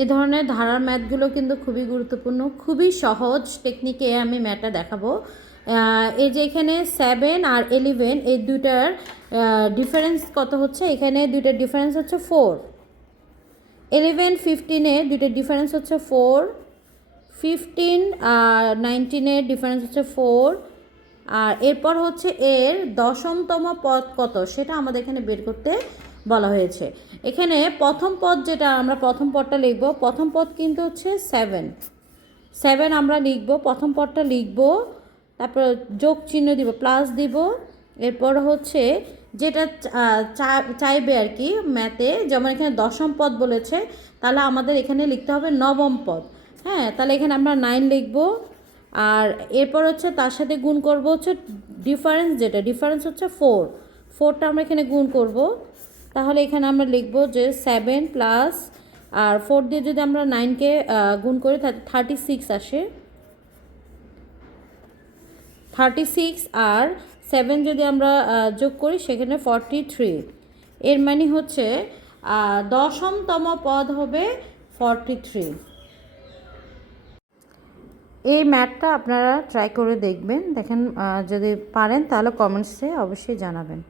এ ধরনের ধারার ম্যাথগুলো কিন্তু খুবই গুরুত্বপূর্ণ, খুবই সহজ টেকনিকে আমি ম্যাথটা দেখাবো। এই যে এখানে 7 আর 11 এই দুইটার ডিফারেন্স কত হচ্ছে, এখানে দুইটার ডিফারেন্স হচ্ছে 4। 11 15-এর দুইটার ডিফারেন্স হচ্ছে 4, 15 আর 19-এর ডিফারেন্স হচ্ছে 4। আর এরপর হচ্ছে এর দশমতম পদ কত সেটা আমাদের এখানে বের করতে বলা হয়েছে। এখানে প্রথম পদ যেটা, আমরা প্রথম পদটা লিখব, প্রথম পদ কিন্তু হচ্ছে 7 আমরা লিখব, প্রথম পদটা লিখব, তারপর যোগ চিহ্ন দিব, প্লাস দিব। এরপর হচ্ছে যেটা চাইবে আর কি ম্যাথে, যেমন এখানে দশম পদ বলেছে, তাহলে আমাদের এখানে লিখতে হবে নবম পদ। হ্যাঁ, তাহলে এখানে আমরা 9 লিখব। আর এরপর হচ্ছে তার সাথে গুণ করব হচ্ছে ডিফারেন্স, যেটা ডিফারেন্স হচ্ছে 4টা আমরা এখানে গুণ করব। তাহলে এখানে আমরা লিখব যে 7 প্লাস আর 4 দিয়ে যদি আমরা 9কে গুণ করি 36 আসে। 36 আর 7 যদি আমরা যোগ করি সেখানে 43। এর মানে হচ্ছে দশমতম পদ হবে 43। এই ম্যাথটা আপনারা ট্রাই করে দেখবেন, দেখেন যদি পারেন তাহলে কমেন্টসে অবশ্যই জানাবেন।